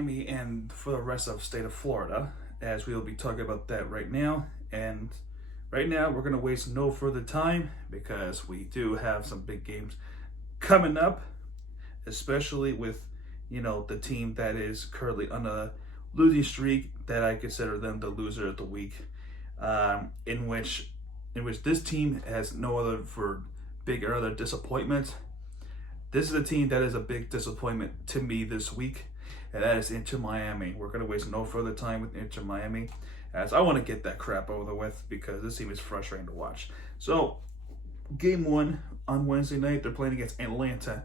Miami and for the rest of the state of Florida, as we will be talking about that right now. And right now, we're going to waste no further time because we do have some big games coming up, especially with, the team that is currently on a losing streak that I consider them the loser of the week, in which this team has no other for big or other disappointment. This is a team that is a big disappointment to me this week, and that is Inter Miami. We're going to waste no further time with Inter Miami, as I want to get that crap over with because this team is frustrating to watch. So, game one on Wednesday night, they're playing against Atlanta.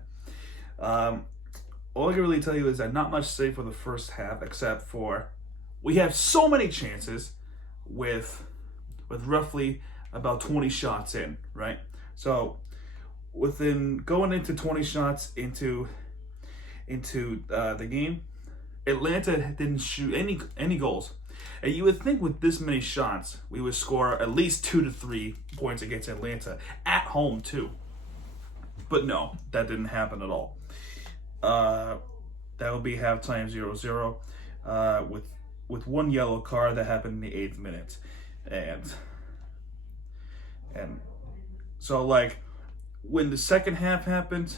All I can really tell you is that not much to say for the first half, except for we have so many chances with roughly about 20 shots in, right? So within going into 20 shots into the game, Atlanta didn't shoot any goals. And you would think with this many shots, we would score at least 2 to 3 points against Atlanta at home too. But no, that didn't happen at all. That will be halftime 0-0 with one yellow card that happened in the 8th minute. And so, like, when the second half happened,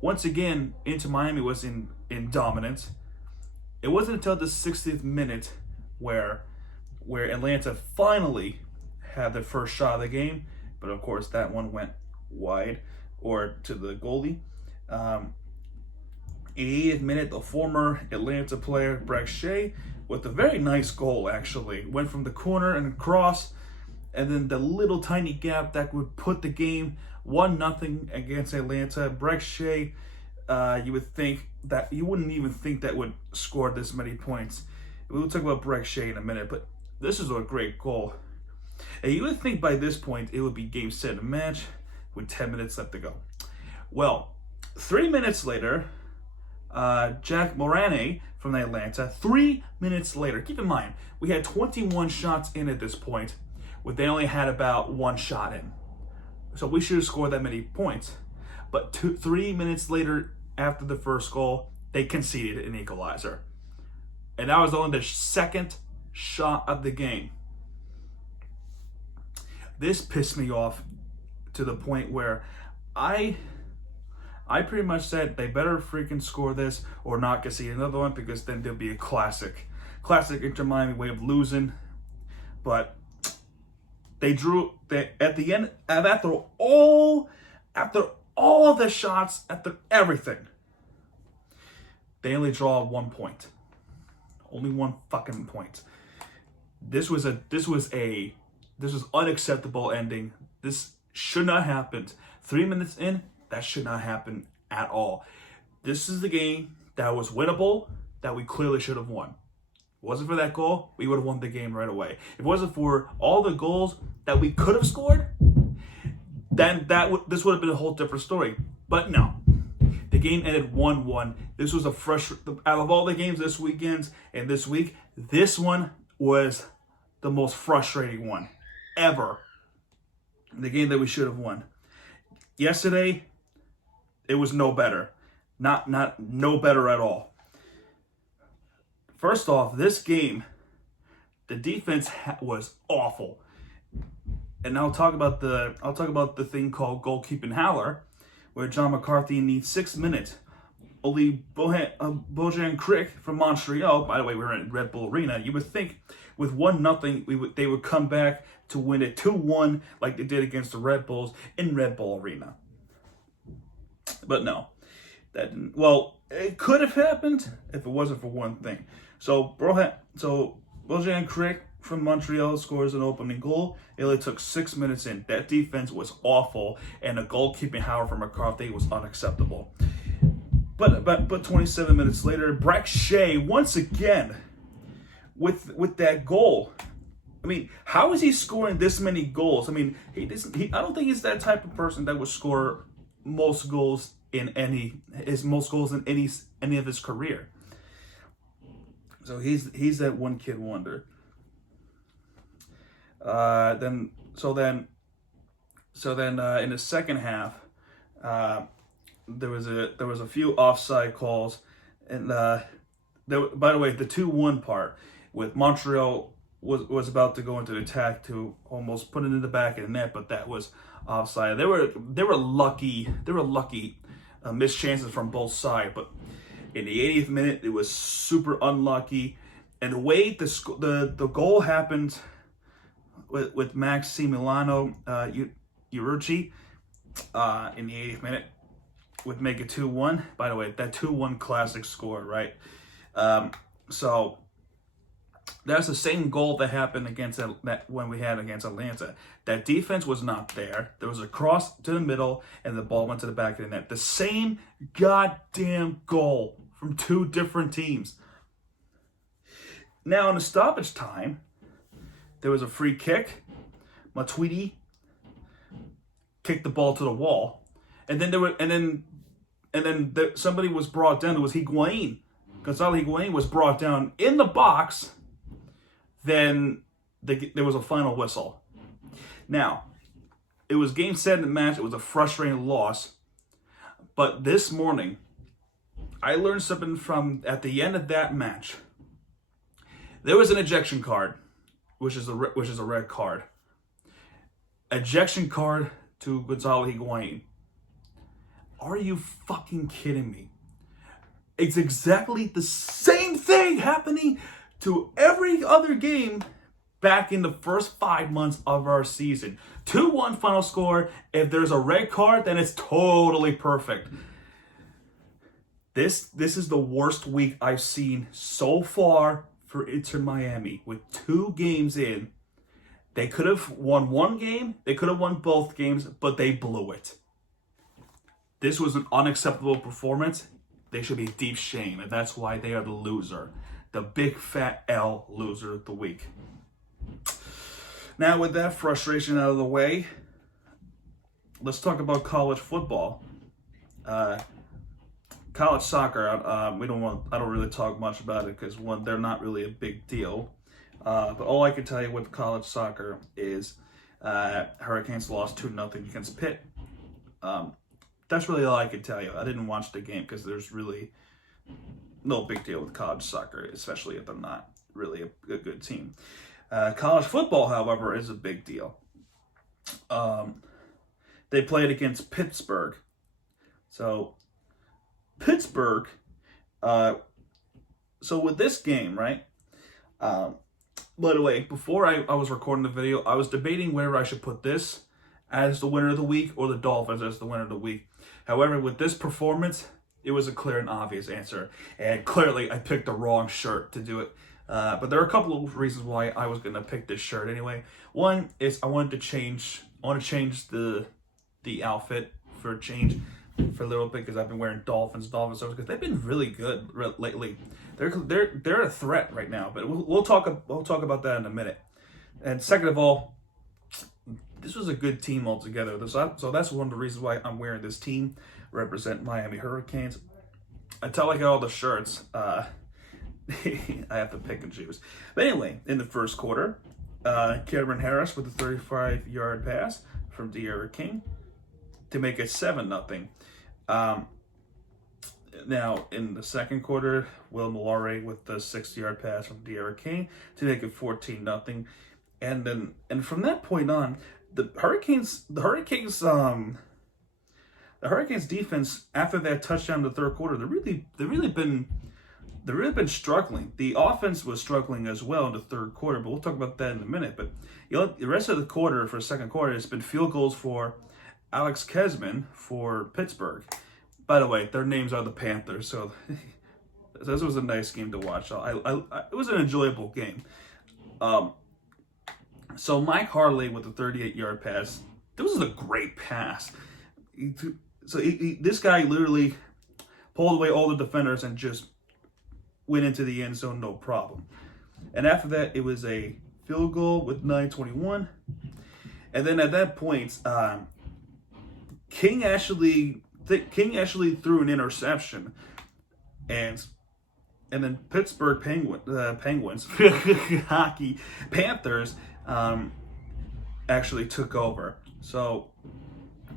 once again, Inter Miami was in dominance. It wasn't until the 60th minute where Atlanta finally had their first shot of the game, but of course that one went wide or to the goalie. In the 80th minute, the former Atlanta player, Brek Shea, with a very nice goal actually, went from the corner and across, and then the little tiny gap that would put the game 1-0 against Atlanta. Brek Shea, you wouldn't even think that would score this many points. We'll talk about Brek Shea in a minute, but this is a great goal. And you would think by this point it would be game, set, and match with 10 minutes left to go. Well, 3 minutes later, Jack Morane from Atlanta, 3 minutes later. Keep in mind, we had 21 shots in at this point, but they only had about 1 shot in. So we should have scored that many points. But 3 minutes later, after the first goal, they conceded an equalizer. And that was only the second shot of the game. This pissed me off to the point where I pretty much said they better freaking score this or not concede another one, because then there'll be a classic Inter Miami way of losing. But they drew at the end, after all of the shots, after everything, they only draw 1 point. Only 1 fucking point. This was unacceptable ending. This should not have happened. 3 minutes in, that should not happen at all. This is the game that was winnable, that we clearly should have won. If it wasn't for that goal, we would have won the game right away. If it wasn't for all the goals that we could have scored, then this would have been a whole different story. But no. The game ended 1-1. This was out of all the games this weekend and this week, this one was the most frustrating one ever. The game that we should have won. Yesterday, it was no better. No better at all. First off, this game, the defense was awful. And I'll talk about the thing called goalkeeping howler, where John McCarthy needs 6 minutes. Only Bojan Krick from Montreal, by the way, we're in Red Bull Arena, you would think with 1-0, they would come back to win it 2-1 like they did against the Red Bulls in Red Bull Arena. But no, that didn't. Well, it could have happened if it wasn't for one thing. So Bojan Krick from Montreal scores an opening goal. It only took 6 minutes in. That defense was awful, and the goalkeeping hour from McCarthy was unacceptable. But 27 minutes later, Brek Shea once again with that goal. I mean, how is he scoring this many goals? I mean, I don't think he's that type of person that would score most goals in any of his career. So he's that one kid wonder. Then in the second half, there was a few offside calls, and by the way, the 2-1 part with Montreal was about to go into the attack to almost put it in the back of the net, but that was offside. They were lucky. They were lucky missed chances from both sides, but in the 80th minute, it was super unlucky. And the way the goal happened with Maximiliano Urucci in the 80th minute would make it 2-1. By the way, that 2-1 classic score, right? So that's the same goal that happened when we had against Atlanta. That defense was not there. There was a cross to the middle, and the ball went to the back of the net. The same goddamn goal from two different teams. Now, in the stoppage time, there was a free kick. Matuidi kicked the ball to the wall, and then somebody was brought down. It was Higuain. Gonzalo Higuain was brought down in the box. Then there was a final whistle. Now, it was game 7 of the match. It was a frustrating loss. But this morning, I learned something from at the end of that match. There was an ejection card, which is a red card. Ejection card to Gonzalo Higuain. Are you fucking kidding me? It's exactly the same thing happening to every other game back in the first 5 months of our season. 2-1 final score. If there's a red card, then it's totally perfect. This is the worst week I've seen so far for Inter Miami. With 2 games in, they could have won one game, they could have won both games, but they blew it. This was an unacceptable performance. They should be deep shame, and that's why they are the loser. The big fat L loser of the week. Now, with that frustration out of the way, let's talk about college football. College soccer. I don't really talk much about it because one, they're not really a big deal. But all I can tell you with college soccer is Hurricanes lost 2-0 against Pitt. That's really all I can tell you. I didn't watch the game because there's really no big deal with college soccer, especially if they're not really a good team. College football, however, is a big deal. They played against Pittsburgh. So, Pittsburgh, so with this game, right? By the way, before I was recording the video, I was debating whether I should put this as the winner of the week or the Dolphins as the winner of the week. However, with this performance, it was a clear and obvious answer. And clearly, I picked the wrong shirt to do it. But there are a couple of reasons why I was going to pick this shirt anyway. One is I want to change the outfit for a little bit because I've been wearing Dolphins shirts because they've been really good lately. They're a threat right now, but we'll talk about that in a minute. And second of all, this was a good team altogether. So that's one of the reasons why I'm wearing this team, represent Miami Hurricanes. Until I get all the shirts, I have to pick and choose. But anyway, in the first quarter, Cameron Harris with a 35-yard pass from De'Ara King to make it 7-0. Now, in the second quarter, Will Mallory with the 60-yard pass from De'Ara King to make it 14-0. And from that point on, the Hurricanes defense after that touchdown in the third quarter, they've really been struggling. The offense was struggling as well in the third quarter, but we'll talk about that in a minute. But the rest of the quarter, for the second quarter, it's been field goals for Alex Kesman for Pittsburgh. By the way, their names are the Panthers, so this was a nice game to watch. It was an enjoyable game. So Mike Harley with a 38-yard pass. This was a great pass. This guy literally pulled away all the defenders and just went into the end zone, no problem. And after that, it was a field goal with 9:21. And then at that point, King actually threw an interception, and then Pittsburgh Penguins hockey Panthers actually took over. So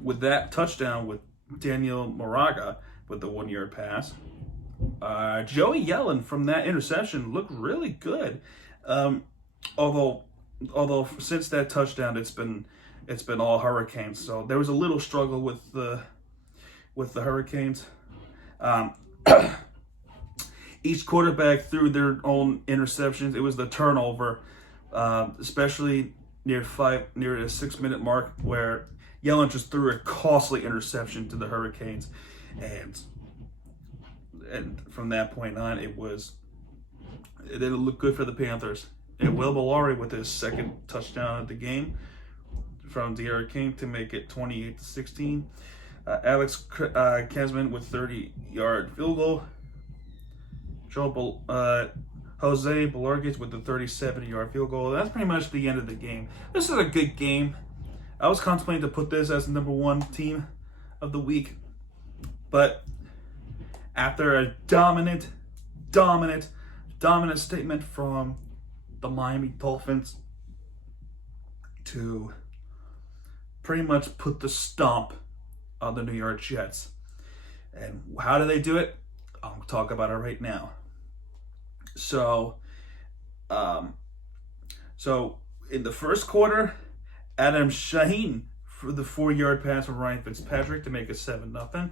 with that touchdown with Daniel Moraga with the 1-yard pass, Joey Yellen from that interception looked really good. Although since that touchdown, it's been all Hurricanes. So there was a little struggle with the Hurricanes. Each quarterback threw their own interceptions. It was the turnover, especially near the 6-minute mark, where Yellen just threw a costly interception to the Hurricanes, and from that point on, it didn't look good for the Panthers. And Will Bellari with his second touchdown of the game from De'Ara King to make it 28-16. Alex Kesman with 30-yard field goal. Jose Belargis with the 37-yard field goal. That's pretty much the end of the game. This is a good game. I was contemplating to put this as the number 1 team of the week, but after a dominant statement from the Miami Dolphins to pretty much put the stomp on the New York Jets. And how do they do it? I'll talk about it right now. So in the first quarter, Adam Shaheen for the 4-yard pass from Ryan Fitzpatrick to make it 7-0.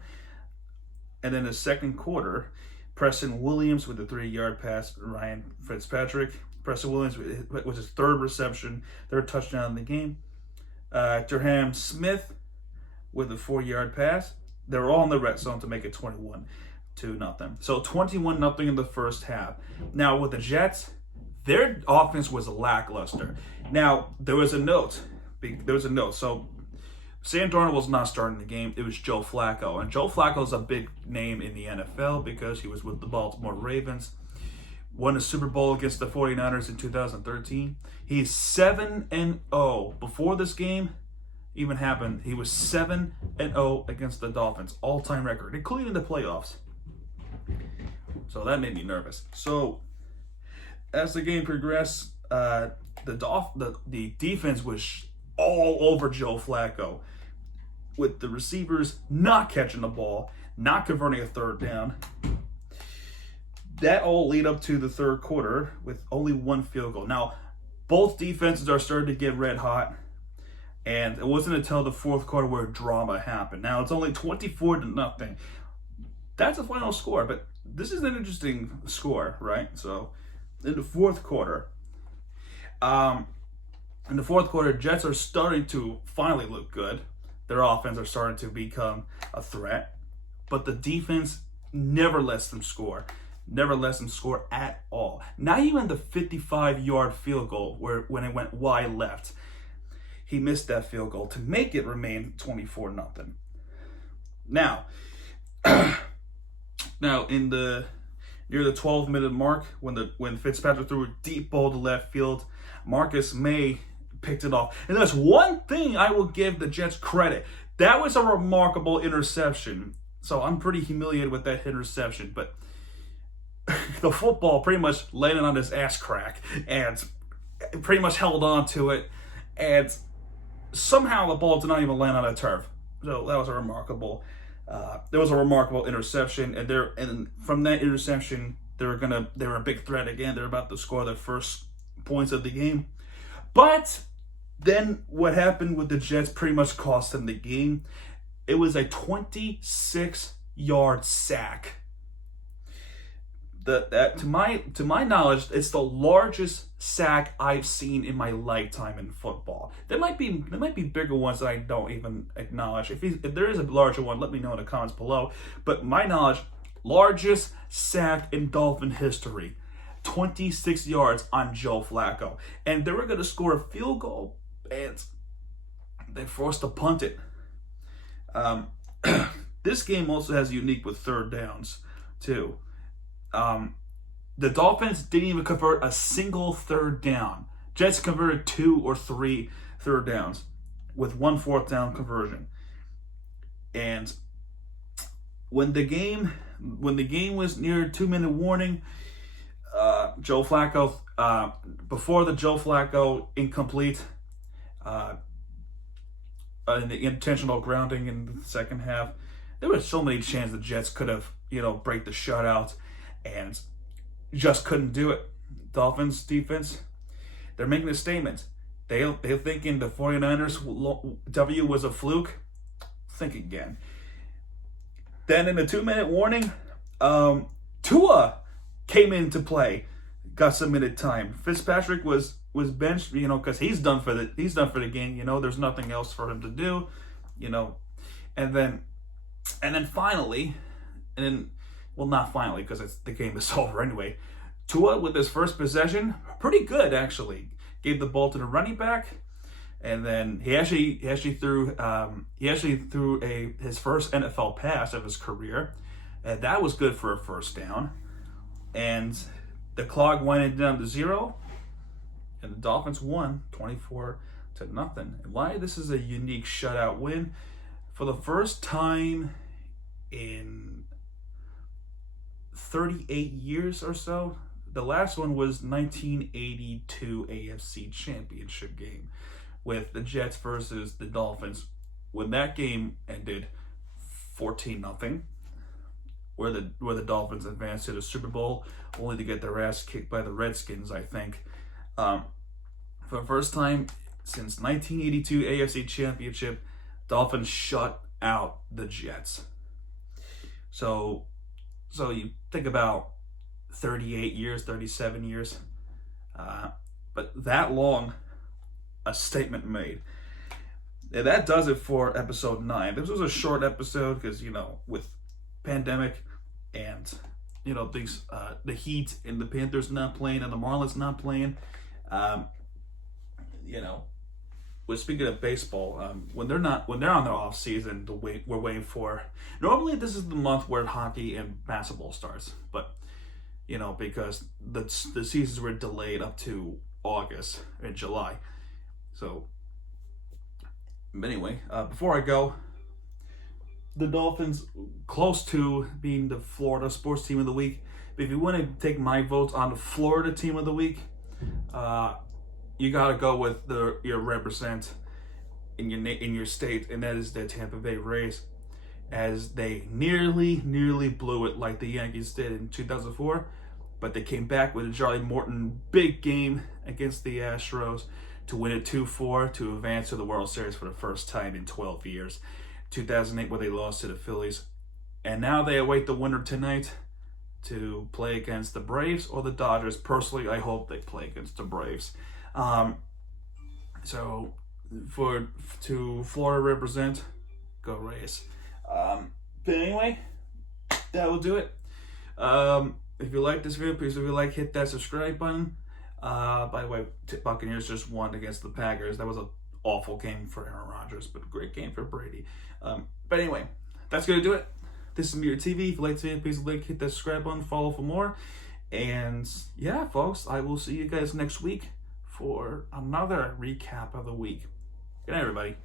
And then the second quarter, Preston Williams with the 3-yard pass to Ryan Fitzpatrick. Preston Williams was his third touchdown in the game. Durham Smith with a 4-yard pass. They were all in the red zone to make it 21-0. So 21-0 in the first half. Now with the Jets, their offense was lackluster. Now there was a note. So Sam Darnold was not starting the game. It was Joe Flacco. And Joe Flacco is a big name in the NFL because he was with the Baltimore Ravens. Won a Super Bowl against the 49ers in 2013. He's 7-0. Before this game even happened, he was 7-0 against the Dolphins. All-time record, including the playoffs. So that made me nervous. So as the game progressed, the defense was all over Joe Flacco, with the receivers not catching the ball, not converting a third down. That all lead up to the third quarter with only 1 field goal. Now, both defenses are starting to get red hot, and it wasn't until the fourth quarter where drama happened. Now, it's only 24-0. That's a final score, but this is an interesting score, right? So, in the fourth quarter, Jets are starting to finally look good. Their offense are starting to become a threat, but the defense never lets them score. Never lets them score at all. Not even the 55-yard field goal when it went wide left. He missed that field goal to make it remain 24-0. Now in the near the 12-minute mark, when Fitzpatrick threw a deep ball to left field, Marcus May picked it off. And there's one thing I will give the Jets credit. That was a remarkable interception. So I'm pretty humiliated with that interception, but the football pretty much landed on his ass crack and pretty much held on to it, and somehow the ball did not even land on a turf. So that was a remarkable interception, and from that interception they were a big threat again. They're about to score their first points of the game, but then what happened with the Jets pretty much cost them the game. It was a 26-yard sack. That to my knowledge, it's the largest sack I've seen in my lifetime in football. There might be bigger ones that I don't even acknowledge. If there is a larger one, let me know in the comments below. But my knowledge, largest sack in Dolphin history, 26 yards on Joe Flacco, and they were going to score a field goal, and they forced to punt it. This game also has unique with third downs too. The Dolphins didn't even convert a single third down. Jets converted 2 or 3 third downs with 1 fourth down conversion. And when the game was near 2-minute warning, Joe Flacco, before the Joe Flacco incomplete, and the intentional grounding in the second half, there were so many chances the Jets could have, break the shutout, and just couldn't do it. Dolphins defense, they're making a statement. They're thinking the 49ers W was a fluke. Think again. Then in the 2-minute warning, Tua came into play, got some minute time. Fitzpatrick was benched, because he's done for the game. There's nothing else for him to do, and then finally, not finally, because the game is over anyway. Tua with his first possession, pretty good actually. Gave the ball to the running back, and then he actually threw his first NFL pass of his career, and that was good for a first down. And the clock went down to 0, and the Dolphins won 24-0. And why this is a unique shutout win? For the first time in 38 years or so. The last one was 1982 AFC Championship game with the Jets versus the Dolphins. When that game ended 14-0, where the Dolphins advanced to the Super Bowl, only to get their ass kicked by the Redskins, I think. For the first time since 1982 AFC Championship, Dolphins shut out the Jets. So you think about 38 years, 37 years, but that long, a statement made. And that does it for episode 9. This was a short episode because, with pandemic and, things, the Heat and the Panthers not playing and the Marlins not playing, we're speaking of baseball, when they're on their off season, we're waiting for, normally this is the month where hockey and basketball starts, but because the seasons were delayed up to August and July. So, but anyway, before I go, the Dolphins close to being the Florida Sports Team of the Week. But if you want to take my votes on the Florida Team of the Week, you got to go with your represent in your state, and that is the Tampa Bay Rays, as they nearly blew it like the Yankees did in 2004, but they came back with a Charlie Morton big game against the Astros to win it 2-4 to advance to the World Series for the first time in 12 years. 2008, where they lost to the Phillies, and now they await the winner tonight to play against the Braves or the Dodgers. Personally, I hope they play against the Braves. So to Florida represent, go Rays. But anyway, that will do it. If you like this video, please, if you like, hit that subscribe button. By the way, Buccaneers just won against the Packers. That was an awful game for Aaron Rodgers, but a great game for Brady. But anyway, that's going to do it. This is Mirror TV. If you like this video, please hit that subscribe button, follow for more. And yeah, folks, I will see you guys next week for another recap of the week. Good night, everybody.